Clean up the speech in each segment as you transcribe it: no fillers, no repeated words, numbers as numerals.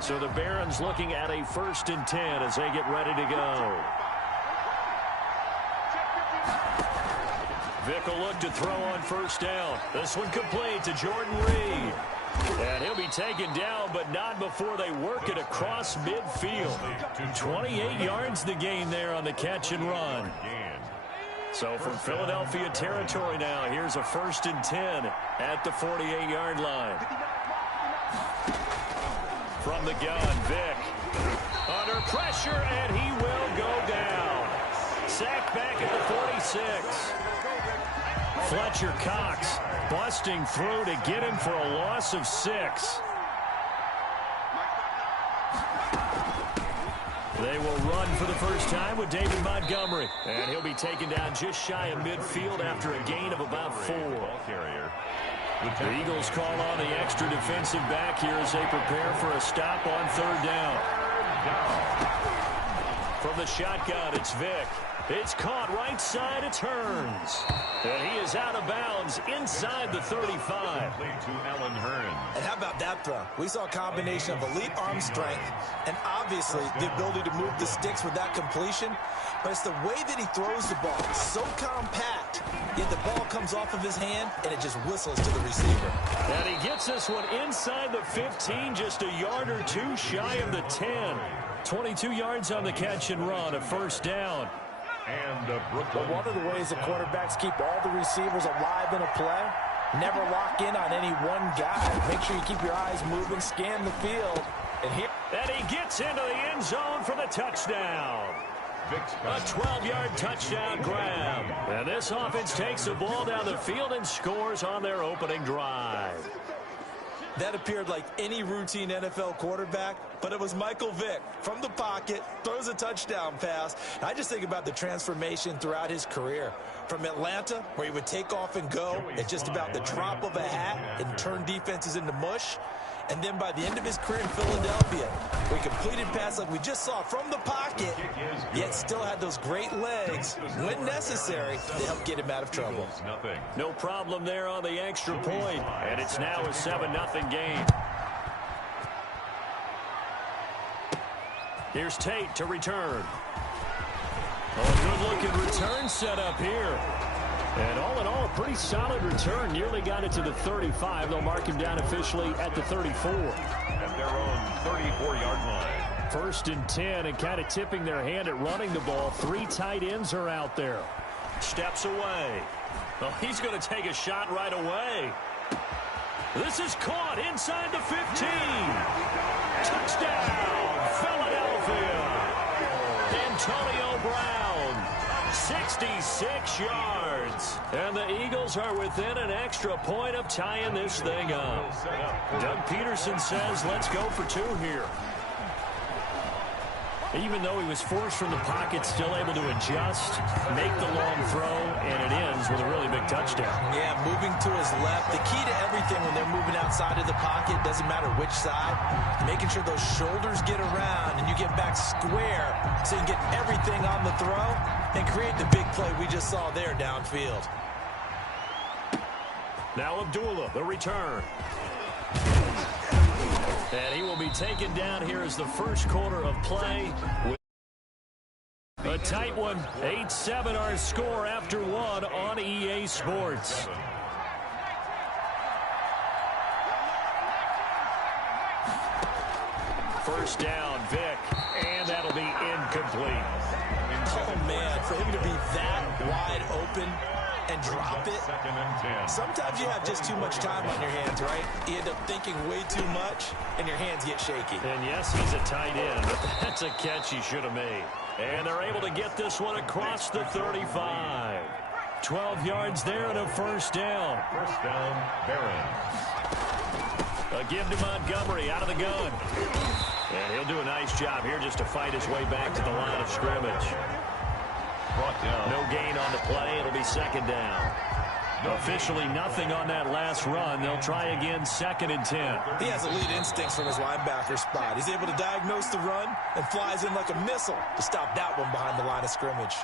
So the Barons looking at a 1st and 10 as they get ready to go. Vick will look to throw on 1st down. This one complete to Jordan Reed. And he'll be taken down, but not before they work it across midfield. 28 yards the gain there on the catch and run. So from Philadelphia territory now, here's a 1st and 10 at the 48-yard line. From the gun, Vick under pressure, and he will go down. Sacked back at the 46. Fletcher Cox busting through to get him for a loss of 6. They will run for the first time with David Montgomery. And he'll be taken down just shy of midfield after a gain of about 4. The Eagles call on the extra defensive back here as they prepare for a stop on 3rd down. From the shotgun, it's Vick. It's caught right side. It's Hearns. And he is out of bounds inside the 35. And how about that throw? We saw a combination of elite arm strength and obviously the ability to move the sticks with that completion. But it's the way that he throws the ball. It's so compact, yet the ball comes off of his hand and it just whistles to the receiver. And he gets this one inside the 15, just a yard or 2 shy of the 10. 22 yards on the catch and run, a 1st down. But one of the ways the quarterbacks keep all the receivers alive in a play, never lock in on any one guy. Make sure you keep your eyes moving, scan the field. And he gets into the end zone for the touchdown. A 12-yard touchdown grab. And this offense takes the ball down the field and scores on their opening drive. That appeared like any routine NFL quarterback, but it was Michael Vick from the pocket, throws a touchdown pass. I just think about the transformation throughout his career. From Atlanta, where he would take off and go at just about the drop of a hat and turn defenses into mush. And then by the end of his career in Philadelphia, where he completed passes like we just saw from the pocket, yet still had those great legs, when necessary, to help get him out of trouble. No problem there on the extra point, and it's now a 7-0 game. Here's Tate to return. A good-looking return set up here. And all in all, a pretty solid return. Nearly got it to the 35. They'll mark him down officially at the 34. At their own 34-yard line. 1st and 10, and kind of tipping their hand at running the ball. 3 tight ends are out there. Steps away. Well, he's going to take a shot right away. This is caught inside the 15. Touchdown, Philadelphia. Antonio Brown, 66 yards. And the Eagles are within an extra point of tying this thing up. Doug Peterson says, let's go for 2 here. Even though he was forced from the pocket, still able to adjust, make the long throw, and it ends with a really big touchdown. Yeah, moving to his left. The key to everything when they're moving outside of the pocket, doesn't matter which side, making sure those shoulders get around and you get back square so you can get everything on the throw and create the big play we just saw there downfield. Now Abdullah, the return. And he will be taken down here as the first quarter of play. A tight one. 8-7 our score after 1 on EA Sports. First down, Vick. And that'll be incomplete. Oh, man, for him to be that wide open and drop it. Sometimes you have just too much time on your hands, right? You end up thinking way too much, and your hands get shaky. And yes, he's a tight end, but that's a catch he should have made. And they're able to get this one across the 35. 12 yards there and a first down. First down, Barons. A give to Montgomery out of the gun. And he'll do a nice job here just to fight his way back to the line of scrimmage. No gain on the play. It'll be second down. Officially nothing on that last run. They'll try again, 2nd and 10. He has elite instincts from his linebacker spot. He's able to diagnose the run and flies in like a missile to stop that one behind the line of scrimmage.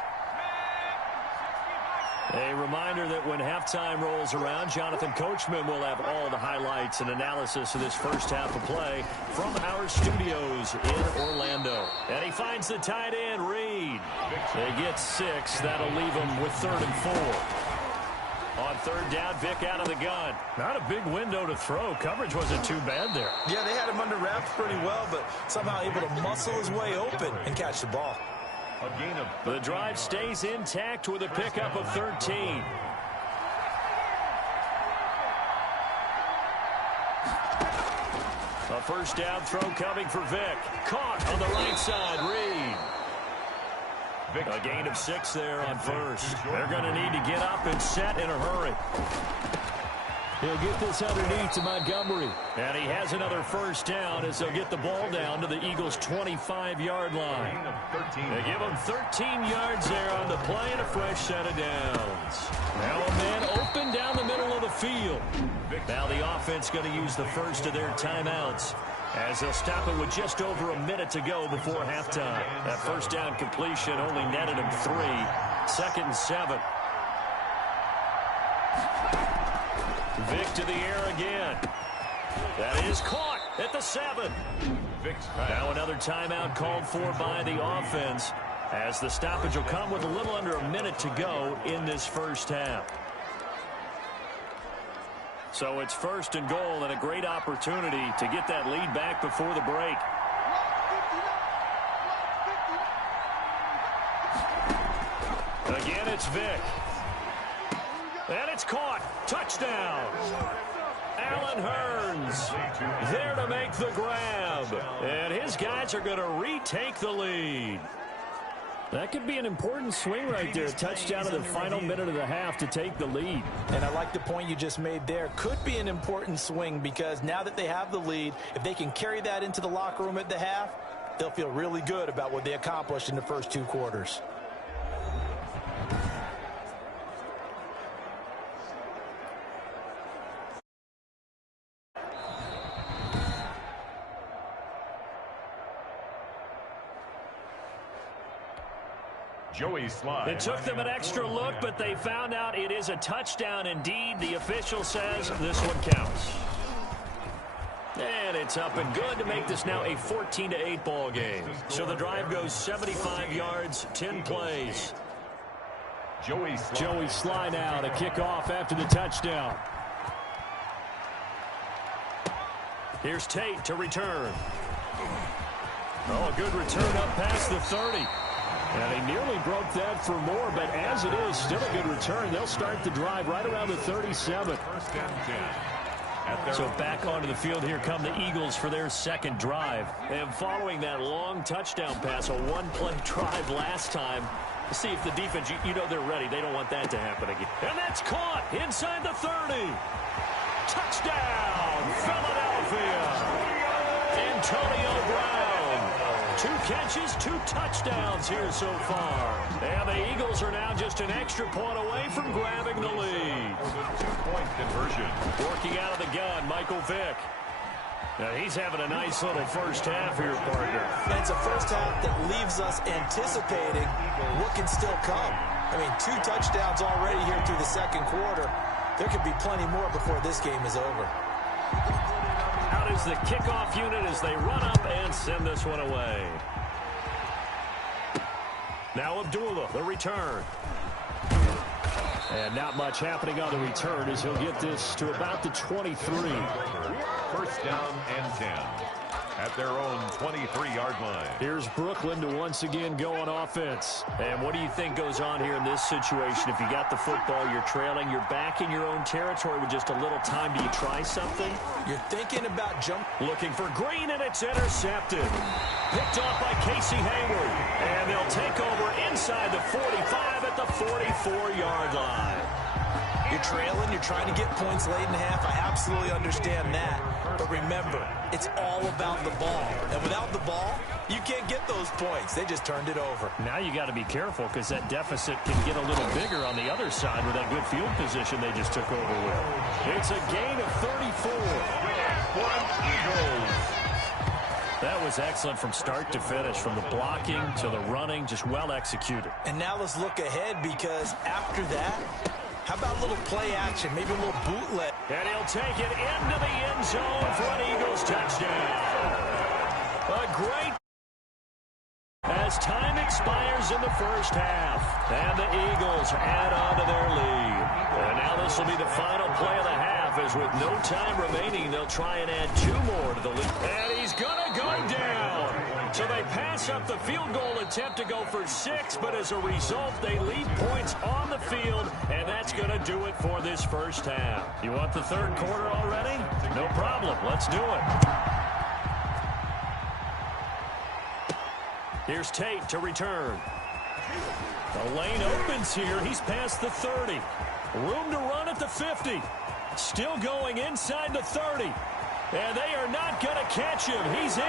A reminder that when halftime rolls around, Jonathan Coachman will have all the highlights and analysis of this first half of play from our studios in Orlando. And he finds the tight end, Reed. They get 6. That'll leave him with 3rd and 4. On 3rd down, Vic out of the gun. Not a big window to throw. Coverage wasn't too bad there. Yeah, they had him under wraps pretty well, but somehow able to muscle his way open and catch the ball. The drive stays intact with a pickup of 13. A first down throw coming for Vic. Caught on the right side, Reed. A gain of 6 there on first. They're going to need to get up and set in a hurry. He'll get this underneath to Montgomery. And he has another first down as they'll get the ball down to the Eagles' 25-yard line. They give him 13 yards there on the play and a fresh set of downs. Now a man open down the middle of the field. Now the offense going to use the first of their timeouts as they'll stop it with just over a minute to go before halftime. That first down completion only netted him 3. 2nd and 7. Vic to the air again. That is caught at the 7. Now another timeout called for by the offense as the stoppage will come with a little under a minute to go in this first half. So it's 1st and goal and a great opportunity to get that lead back before the break. Again, it's Vic. And it's caught. Touchdown. Alan Hearns there to make the grab. And his guys are going to retake the lead. That could be an important swing right there. A touchdown in the final minute of the half to take the lead. And I like the point you just made there. Could be an important swing because now that they have the lead, if they can carry that into the locker room at the half, they'll feel really good about what they accomplished in the first 2 quarters. Joey Slide. It took them an extra look, but they found out it is a touchdown indeed. The official says this one counts. And it's up and good to make this now a 14-8 ball game. So the drive goes 75 yards, 10 plays. Joey Slide now to kick off after the touchdown. Here's Tate to return. Oh, a good return up past the 30. And he nearly broke that for more, but as it is, still a good return. They'll start the drive right around the 37. So back onto the field here come the Eagles for their 2nd drive. And following that long touchdown pass, a 1-play drive last time, see if the defense, you know they're ready. They don't want that to happen again. And that's caught inside the 30. Touchdown, Philadelphia. Antonio Brown. 2 catches, 2 touchdowns here so far. And the Eagles are now just an extra point away from grabbing the lead. 2-point conversion. Working out of the gun, Michael Vick. Now he's having a nice little first half here, partner. And it's a first half that leaves us anticipating what can still come. I mean, 2 touchdowns already here through the 2nd quarter. There could be plenty more before this game is over. Out is the kickoff unit as they run up and send this one away. Now Abdullah, the return. And not much happening on the return as he'll get this to about the 23. 1st down and 10 at their own 23-yard line. Here's Brooklyn to once again go on offense. And what do you think goes on here in this situation? If you got the football, you're trailing, you're back in your own territory with just a little time. Do you try something? You're thinking about looking for Green, and it's intercepted. Picked off by Casey Hayward. And they'll take over inside the 45 at the 44-yard line. You're trailing, you're trying to get points late in the half. I absolutely understand that. But remember, it's all about the ball. And without the ball, you can't get those points. They just turned it over. Now you got to be careful because that deficit can get a little bigger on the other side with that good field position they just took over with. It's a gain of 34. Eagles. That was excellent from start to finish, from the blocking to the running, just well executed. And now let's look ahead, because after that, how about a little play action, maybe a little bootleg? And he'll take it into the end zone for an Eagles touchdown. A great as time expires in the first half. And the Eagles add on to their lead. And now this will be the final play of the half, as with no time remaining, they'll try and add 2 more to the lead. And he's going to go down. So they pass up the field goal attempt to go for 6, but as a result, they leave points on the field, and that's going to do it for this first half. You want the third quarter already? No problem. Let's do it. Here's Tate to return. The lane opens here. He's past the 30. Room to run at the 50. Still going inside the 30. And they are not going to catch him. He's in.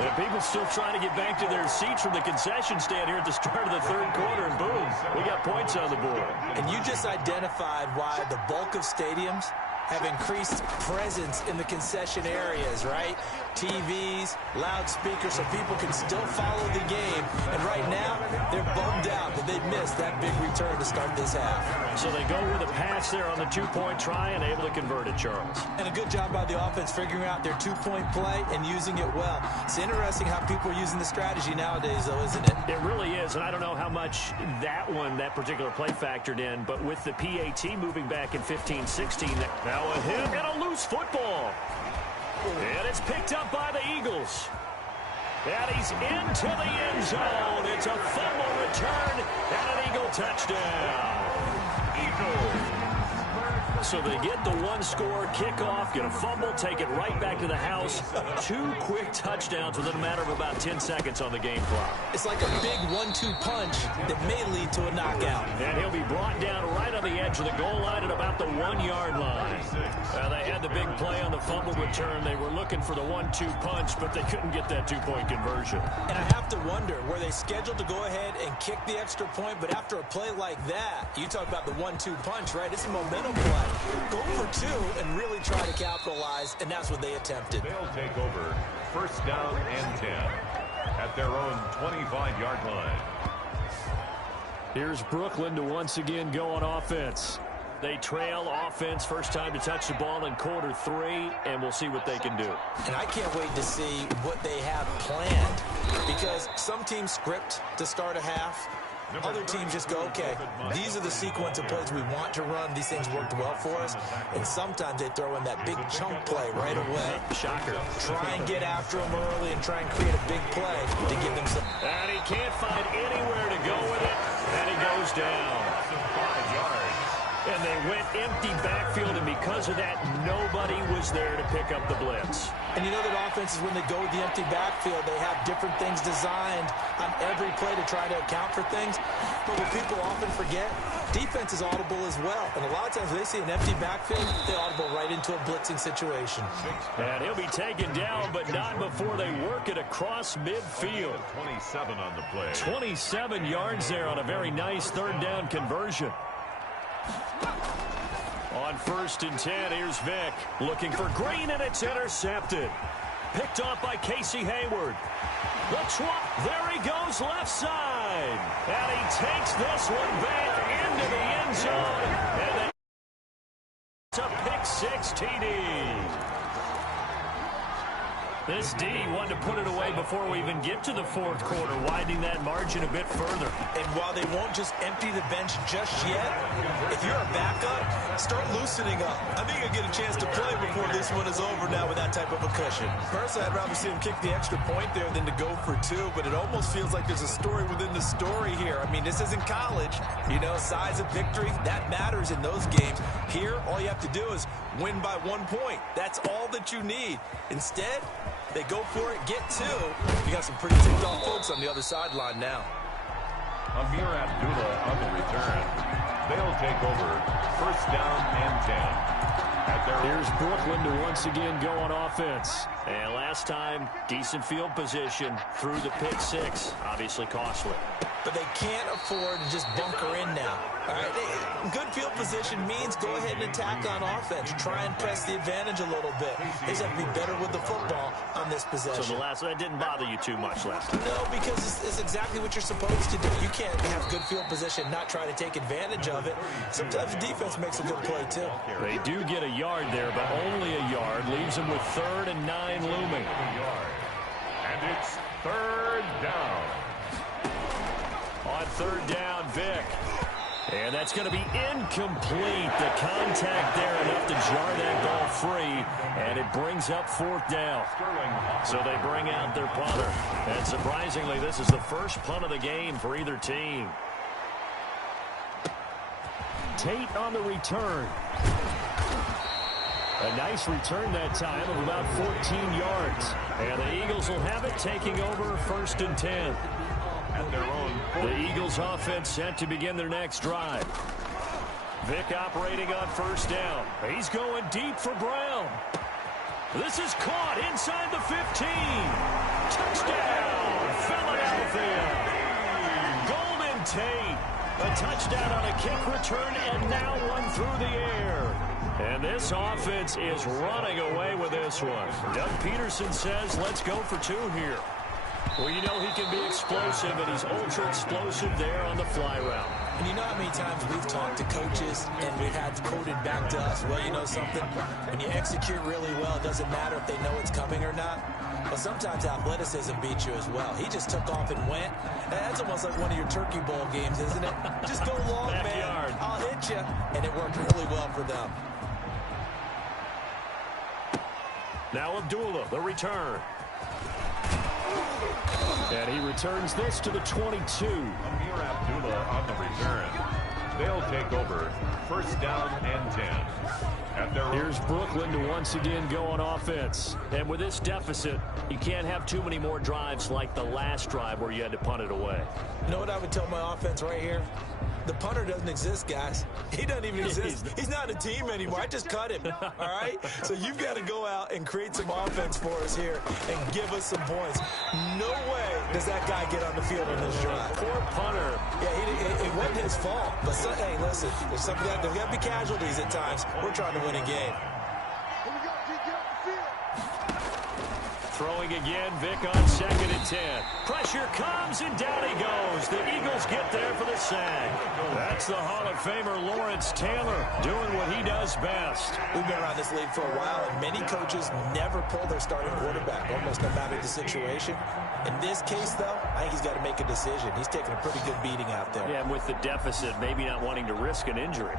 And people still trying to get back to their seats from the concession stand here at the start of the third quarter. And boom, we got points on the board. And you just identified why the bulk of stadiums have increased presence in the concession areas, right? TVs, loudspeakers, so people can still follow the game. And right now, they're bummed out that they missed that big return to start this half. So they go with a pass there on the 2-point try and able to convert it, Charles. And a good job by the offense figuring out their 2-point play and using it well. It's interesting how people are using the strategy nowadays, though, isn't it? It really is, and I don't know how much that particular play factored in, but with the PAT moving back in 15-16, now a hit and a loose football. And it's picked up by the Eagles. And he's into the end zone. It's a fumble return and an Eagle touchdown. Eagles. So they get the 1-score kickoff, get a fumble, take it right back to the house. 2 quick touchdowns within a matter of about 10 seconds on the game clock. It's like a big 1-2 punch that may lead to a knockout. And he'll be brought down right on the edge of the goal line at about the 1-yard line. They had the big play on the fumble return. They were looking for the 1-2 punch, but they couldn't get that 2-point conversion. And I have to wonder, were they scheduled to go ahead and kick the extra point, but after a play like that, you talk about the 1-2 punch, right? It's a momentum play. Go for 2 and really try to capitalize, and that's what they attempted. They'll take over first down and 10 at their own 25-yard line. Here's Brooklyn to once again go on offense. They trail offense, first time to touch the ball in quarter 3, and we'll see what they can do. And I can't wait to see what they have planned, because some teams script to start a half. Other teams just go, okay, these are the sequence of plays we want to run. These things worked well for us. And sometimes they throw in that big chunk play right away. Shocker. Try and get after them early and try and create a big play to give them some. And he can't find anywhere to go with it. And he goes down. 5 yards. And they went empty backfield, and because of that, nobody was there to pick up the blitz. And you know that offenses, when they go with the empty backfield, they have different things designed on every play to try to account for things. But what people often forget, defense is audible as well. And a lot of times when they see an empty backfield, they audible right into a blitzing situation. And he'll be taken down, but not before they work it across midfield. 27 on the play. 27 yards there on a very nice third down conversion. On 1st and 10, here's Vick looking for Green, and it's intercepted. Picked off by Casey Hayward. There he goes left side. And he takes this one back into the end zone. And it's a pick 6 TD. This D wanted to put it away before we even get to the 4th quarter, widening that margin a bit further. And while they won't just empty the bench just yet, if you're a backup, start loosening up. I think you'll get a chance to play before this one is over now with that type of a cushion. Personally, I'd rather see him kick the extra point there than to go for 2, but it almost feels like there's a story within the story here. I mean, this isn't college. You know, size of victory, that matters in those games. Here, all you have to do is win by 1 point. That's all that you need. Instead, they go for it, get 2. You got some pretty ticked off folks on the other sideline now. Amir Abdullah on the return. They'll take over first down and 10. Here's Brooklyn to once again go on offense. And last time, decent field position through the pick six. Obviously costly. But they can't afford to just bunker in now. All right, good field position means go ahead and attack on offense. Try and press the advantage a little bit. They just have to be better with the football on this possession. So that didn't bother you too much last time? No, because it's exactly what you're supposed to do. You can't have good field position, not try to take advantage of it. Sometimes the defense makes a good play, too. They do get a yard there, but only a yard. Leaves them with 3rd and 9 looming. And it's 3rd down. On 3rd down, Vic. And that's going to be incomplete. The contact there enough to jar that ball free. And it brings up 4th down. So they bring out their punter. And surprisingly, this is the first punt of the game for either team. Tate on the return. A nice return that time of about 14 yards. And the Eagles will have it, taking over 1st and 10. At their own. The Eagles offense set to begin their next drive. Vic operating on 1st down. He's going deep for Brown. This is caught inside the 15. Touchdown, Philadelphia. Golden Tate. A touchdown on a kick return and now one through the air. And this offense is running away with this one. Doug Peterson says, let's go for 2 here. Well, you know he can be explosive, and he's ultra-explosive there on the fly route. And you know how many times we've talked to coaches and we had quoted back to us, well, you know something? When you execute really well, it doesn't matter if they know it's coming or not. But sometimes athleticism beats you as well. He just took off and went. That's almost like one of your Turkey Bowl games, isn't it? Just go long, man. I'll hit you. And it worked really well for them. Now Abdullah, the return. And he returns this to the 22. Amir Abdullah on the return. They'll take over 1st down and 10. Here's Brooklyn to once again go on offense. And with this deficit, you can't have too many more drives like the last drive where you had to punt it away. You know what I would tell my offense right here? The punter doesn't exist, guys. He doesn't even exist. He's not a team anymore. I just cut him, all right? So you've got to go out and create some offense for us here and give us some points. No way does that guy get on the field on this drive. Poor punter. Yeah, it wasn't his fault. But, hey, listen, there's got to be casualties at times. We're trying to win a game. Throwing again, Vic on 2nd and 10. Pressure comes, and down he goes. The Eagles get there for the sack. That's the Hall of Famer Lawrence Taylor doing what he does best. We've been around this league for a while, and many coaches never pull their starting quarterback, almost no matter the situation. In this case, though, I think he's got to make a decision. He's taking a pretty good beating out there. Yeah, and with the deficit, maybe not wanting to risk an injury.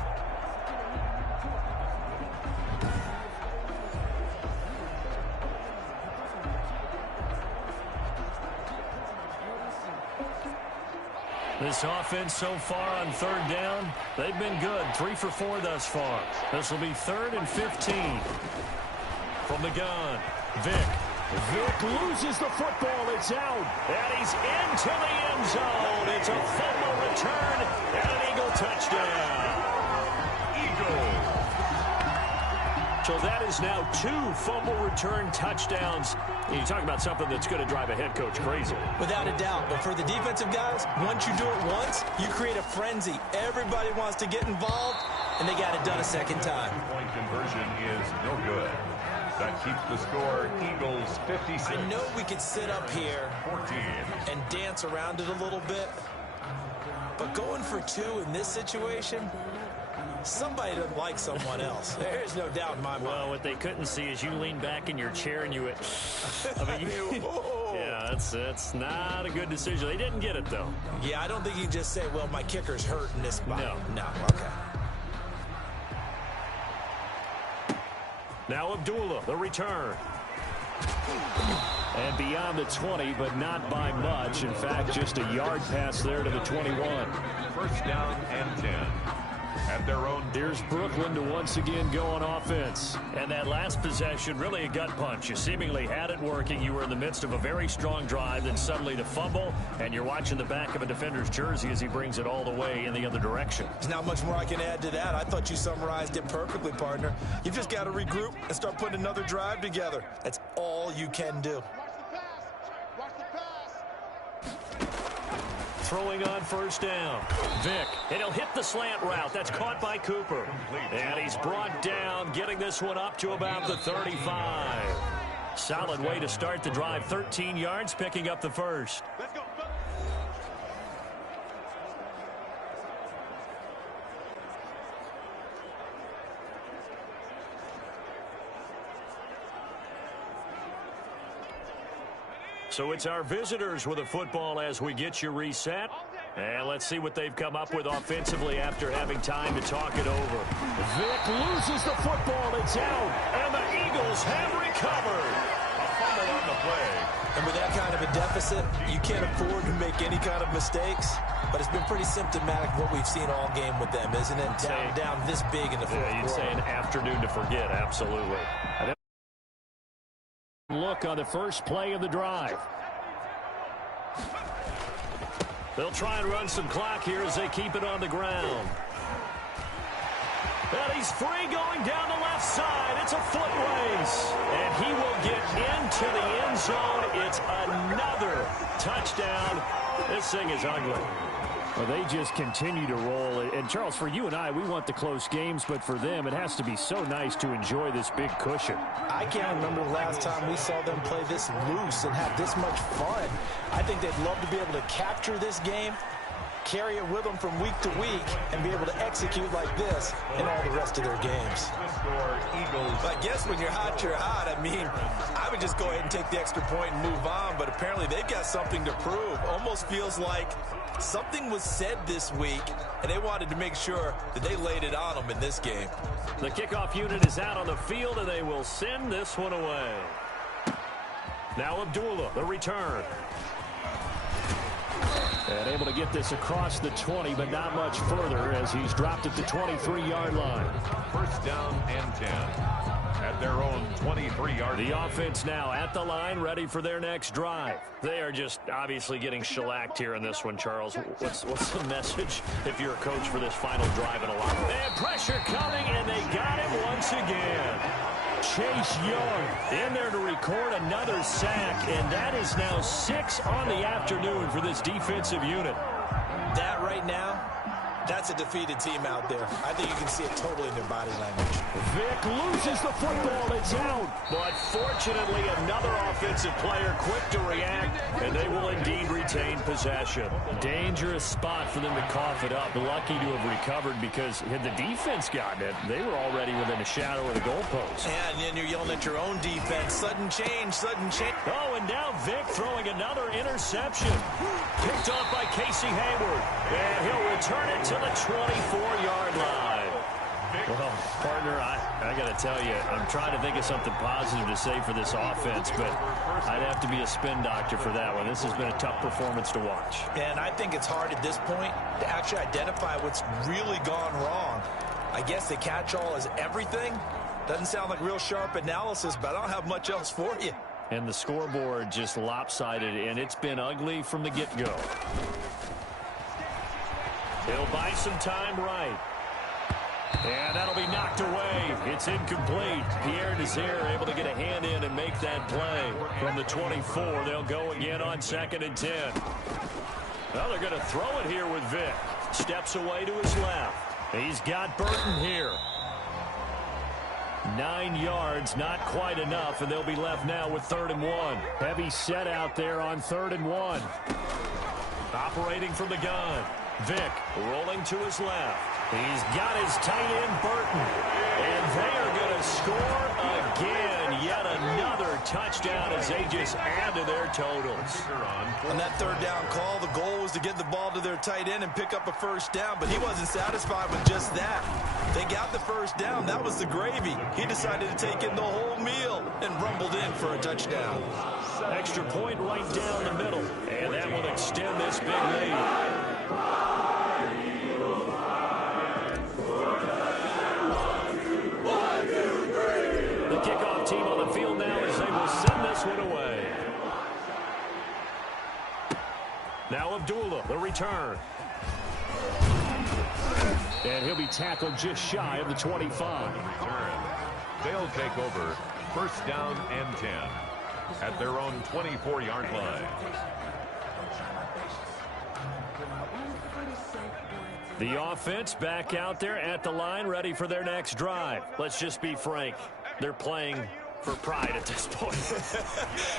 This offense so far on 3rd down, they've been good. 3 for 4 thus far. This will be 3rd and 15. From the gun, Vic. Vic loses the football. It's out. And he's into the end zone. It's a fumble return and an Eagle touchdown. Eagles. So that is now 2 fumble return touchdowns. You talk about something that's going to drive a head coach crazy. Without a doubt. But for the defensive guys, once you do it once, you create a frenzy. Everybody wants to get involved, and they got it done a second time. Point conversion is no good. That keeps the score Eagles 56. I know we could sit up here 14 and dance around it a little bit, but going for 2 in this situation, somebody doesn't like someone else. There's no doubt in my mind. Well, what they couldn't see is you lean back in your chair and you went, I mean, yeah, that's not a good decision. They didn't get it, though. Yeah, I don't think you can just say, well, my kicker's hurt in this spot. No, okay. Now Abdullah, the return. And beyond the 20, but not by much. In fact, just a yard pass there to the 21. 1st down and 10. at their own. Here's Brooklyn to once again go on offense. And that last possession, really a gut punch. You seemingly had it working. You were in the midst of a very strong drive, then suddenly the fumble, and you're watching the back of a defender's jersey as he brings it all the way in the other direction. There's not much more I can add to that. I thought you summarized it perfectly, partner. You've just got to regroup and start putting another drive together. That's all you can do. Throwing on first down. Vick, and he'll hit the slant route. That's caught by Cooper. And he's brought down, getting this one up to about the 35. Solid way to start the drive. 13 yards, picking up the first. Let's go. So it's our visitors with a football as we get you reset. And let's see what they've come up with offensively after having time to talk it over. Vick loses the football. It's out. And the Eagles have recovered. A fumble on the play. And with that kind of a deficit, you can't afford to make any kind of mistakes. But it's been pretty symptomatic of what we've seen all game with them, isn't it? Down this big in the fourth quarter. You'd say an afternoon to forget, absolutely. Look on the first play of the drive. They'll try and run some clock here as they keep it on the ground. And he's free going down the left side. It's a foot race. And he will get into the end zone. It's another touchdown. This thing is ugly. Well, they just continue to roll. And, Charles, for you and I, we want the close games, but for them, it has to be so nice to enjoy this big cushion. I can't remember the last time we saw them play this loose and have this much fun. I think they'd love to be able to capture this game, carry it with them from week to week, and be able to execute like this in all the rest of their games. I guess when you're hot, you're hot. I mean, I would just go ahead and take the extra point and move on, but apparently they've got something to prove. Almost feels like something was said this week, and they wanted to make sure that they laid it on them in this game. The kickoff unit is out on the field, and they will send this one away. Now Abdullah, the return. And able to get this across the 20, but not much further as he's dropped at the 23-yard line. First down and 10 at their own 23-yard line. The offense now at the line, ready for their next drive. They are just obviously getting shellacked here in this one, Charles. What's the message if you're a coach for this final drive in a locker room? And pressure coming, and they got him once again. Chase Young in there to record another sack, and that is now 6 on the afternoon for this defensive unit. That right now, that's a defeated team out there. I think you can see it totally in their body language. Vick loses the football. It's out. But fortunately, another offensive player quick to react, and they will indeed retain possession. Dangerous spot for them to cough it up. Lucky to have recovered because had the defense gotten it, they were already within a shadow of the goalpost. And then you're yelling at your own defense. Sudden change, sudden change. Oh, and now Vick throwing another interception. Picked off by Casey Hayward. And he'll return it to the 24-yard line. Well, partner, I got to tell you, I'm trying to think of something positive to say for this offense, but I'd have to be a spin doctor for that one. This has been a tough performance to watch. And I think it's hard at this point to actually identify what's really gone wrong. I guess the catch-all is everything. Doesn't sound like real sharp analysis, but I don't have much else for you. And the scoreboard just lopsided, and it's been ugly from the get-go. He'll buy some time right. And that'll be knocked away. It's incomplete. Pierre Desir able to get a hand in and make that play. From the 24, they'll go again on 2nd and 10. Well, they're going to throw it here with Vick. Steps away to his left. He's got Burton here. 9 yards, not quite enough, and they'll be left now with 3rd and 1. Heavy set out there on 3rd and 1. Operating from the gun. Vick rolling to his left. He's got his tight end, Burton. And they are going to score again. Yet another touchdown as they just add to their totals. On that 3rd down call, the goal was to get the ball to their tight end and pick up a 1st down, but he wasn't satisfied with just that. They got the 1st down. That was the gravy. He decided to take in the whole meal and rumbled in for a touchdown. Extra point right down the middle, and that will extend this big lead. Now Abdullah, the return. And he'll be tackled just shy of the 25. They'll take over first down and 10 at their own 24-yard line. The offense back out there at the line, ready for their next drive. Let's just be frank. They're playing for pride at this point.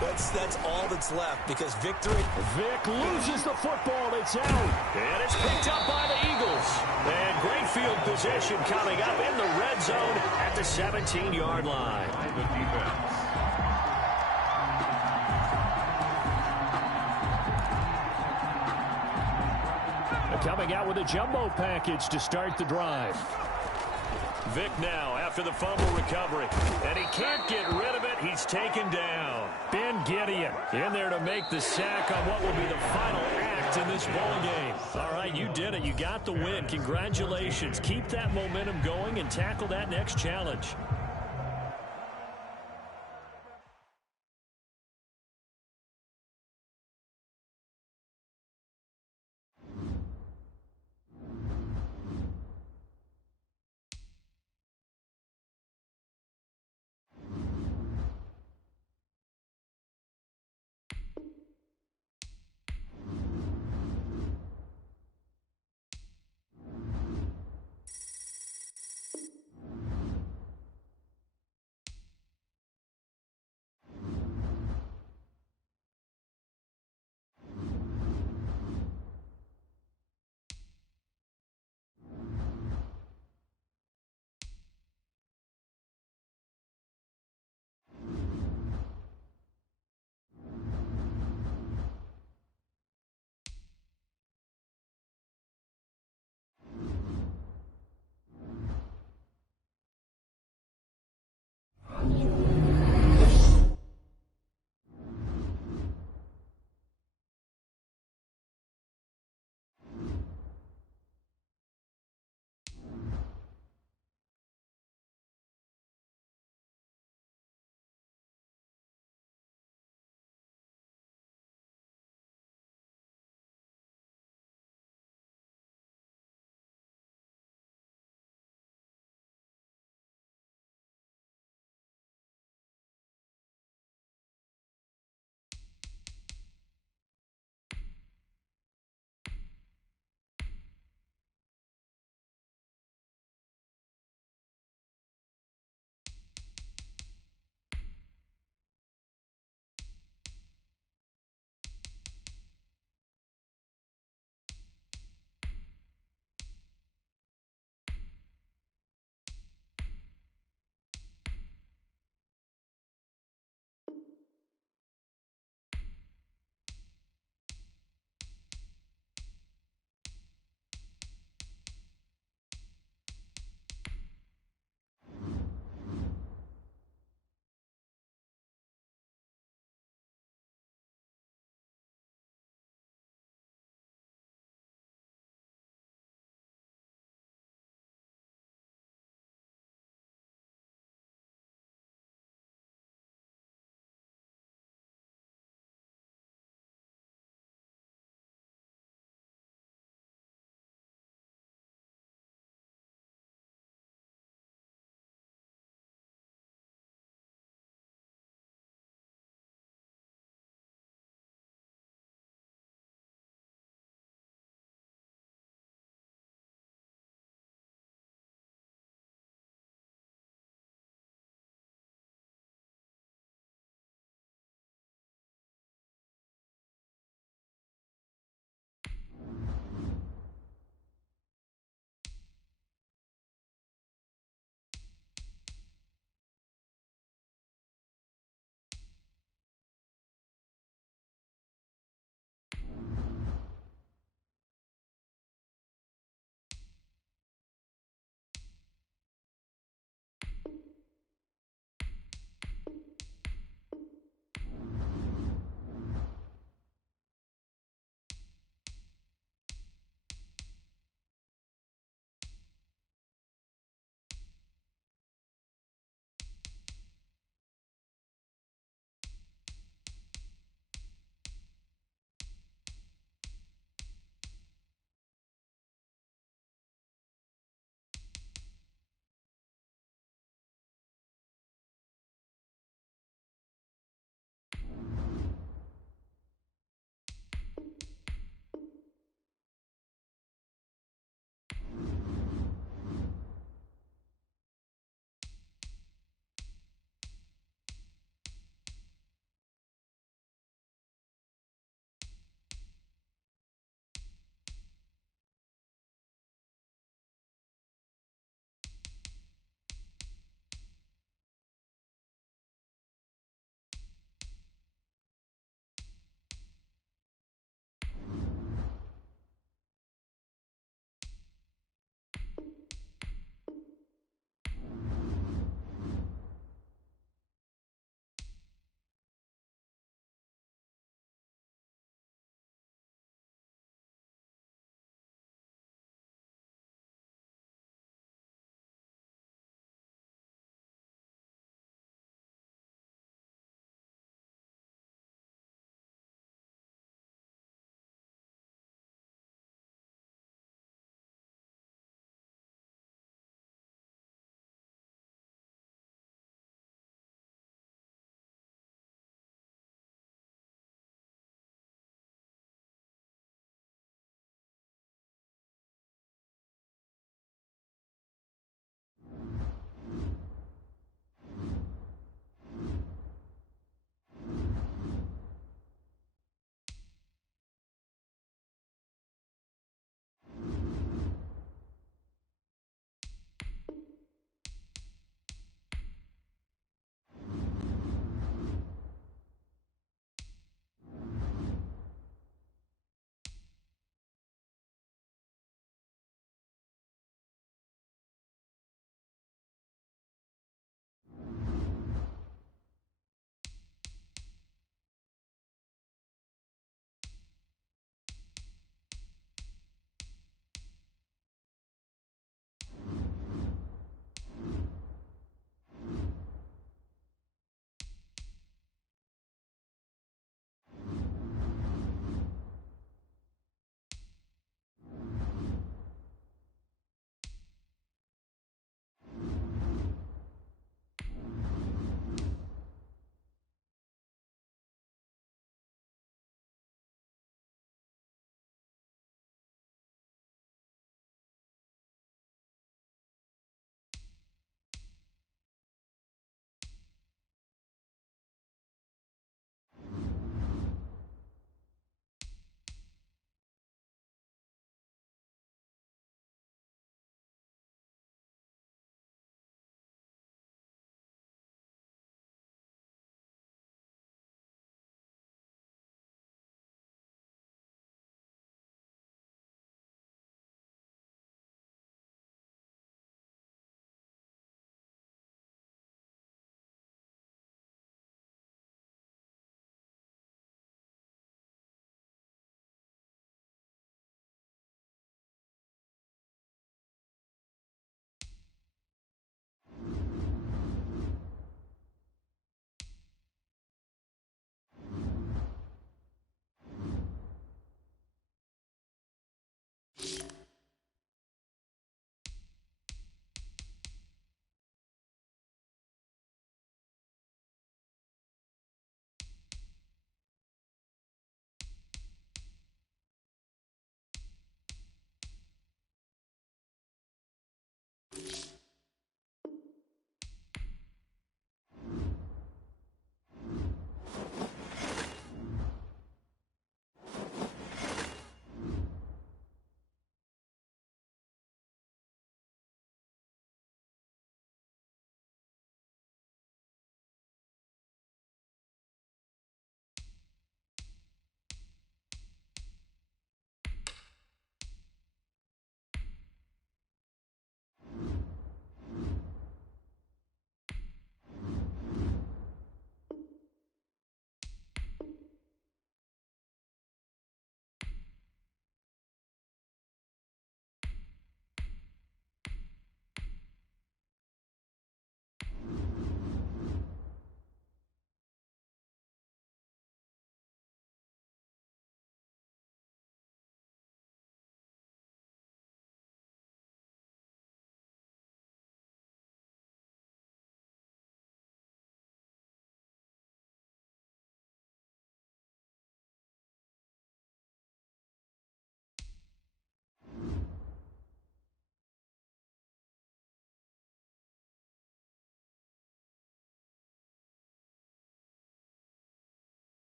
That's all that's left because victory. Vic loses the football. It's out. And it's picked up by the Eagles. And great field position coming up in the red zone at the 17-yard line. The defense. Coming out with a jumbo package to start the drive. Vic now after the fumble recovery. And he can't get rid of it. He's taken down. Ben Gideon in there to make the sack on what will be the final act in this ball game. All right, you did it. You got the win. Congratulations. Keep that momentum going and tackle that next challenge.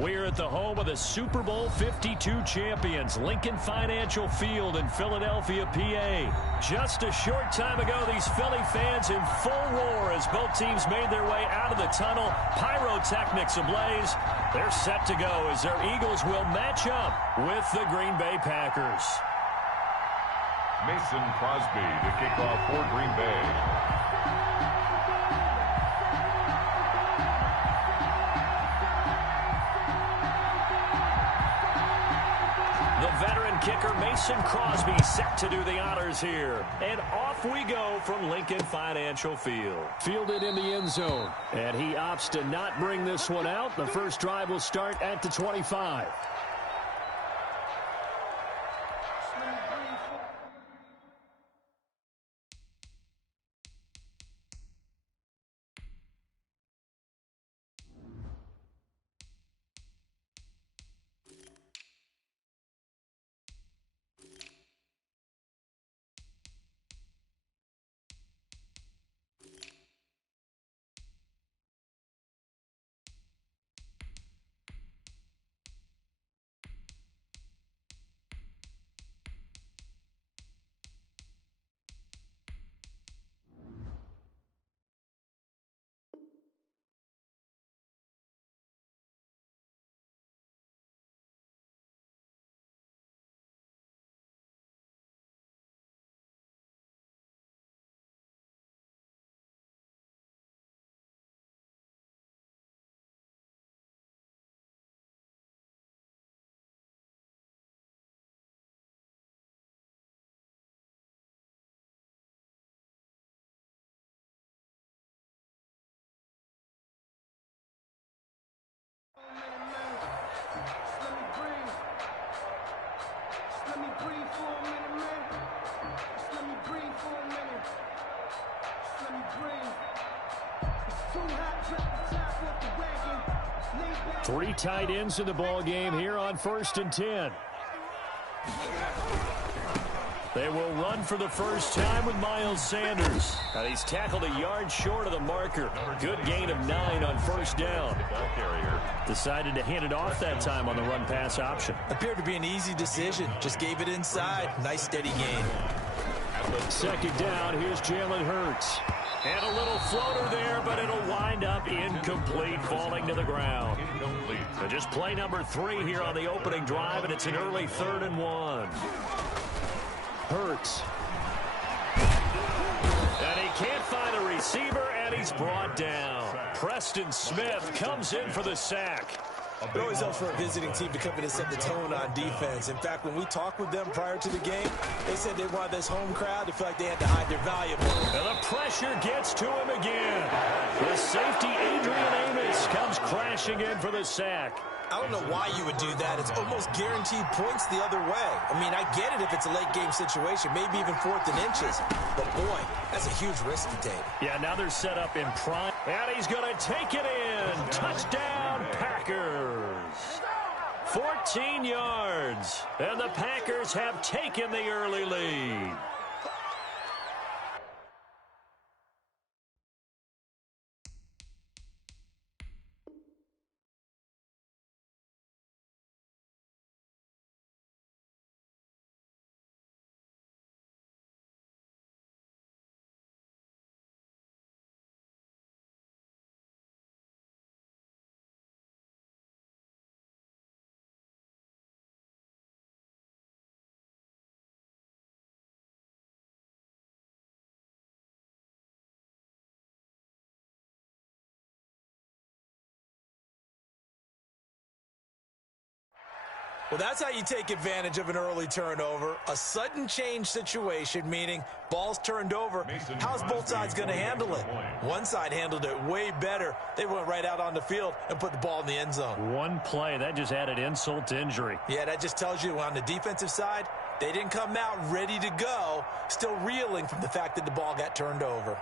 We're at the home of the Super Bowl 52 champions, Lincoln Financial Field in Philadelphia, PA. Just a short time ago, these Philly fans in full roar as both teams made their way out of the tunnel. Pyrotechnics ablaze. They're set to go as their Eagles will match up with the Green Bay Packers. Mason Crosby to kick off for Green Bay. The veteran kicker Mason Crosby set to do the honors here. And off we go from Lincoln Financial Field. Fielded in the end zone. And he opts to not bring this one out. The first drive will start at the 25. Three tight ends in the ball game here on 1st and 10. They will run for the first time with Miles Sanders. Now he's tackled a yard short of the marker. Good gain of 9 on 1st down. Decided to hand it off that time on the run-pass option. Appeared to be an easy decision. Just gave it inside. Nice steady gain. 2nd down, here's Jalen Hurts. And a little floater there, but it'll wind up incomplete, falling to the ground. So just play number 3 here on the opening drive, and it's an early 3rd and 1. Hurts. And he can't find a receiver, and he's brought down. Preston Smith comes in for the sack. It always helps for a visiting team to come in and set the tone on defense. In fact, when we talked with them prior to the game, they said they wanted this home crowd to feel like they had to hide their valuables. And the pressure gets to him again. The safety, Adrian Amos, comes crashing in for the sack. I don't know why you would do that. It's almost guaranteed points the other way. I mean, I get it if it's a late game situation, maybe even 4th and inches. But, boy, that's a huge risk to take. Yeah, now they're set up in prime. And he's going to take it in. Touchdown, Packers. 14 yards. And the Packers have taken the early lead. Well, that's how you take advantage of an early turnover. A sudden change situation, meaning ball's turned over. How's both sides going to handle it? One side handled it way better. They went right out on the field and put the ball in the end zone. One play, that just added insult to injury. Yeah, that just tells you on the defensive side, they didn't come out ready to go, still reeling from the fact that the ball got turned over.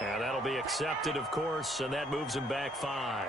And that'll be accepted, of course, and that moves him back 5.